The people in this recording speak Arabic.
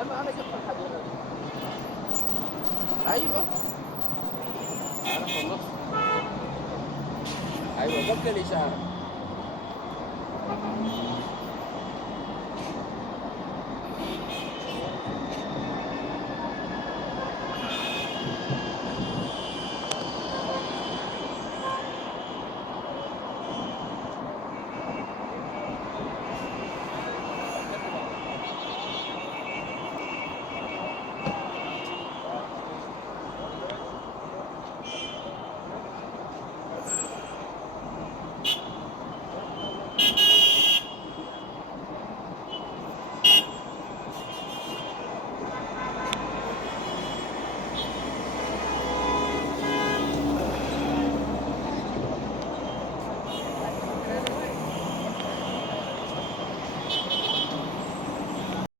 يلا انا جبت الحديقه دي. ايوه انا في النص. ايوه قبل الاشاره.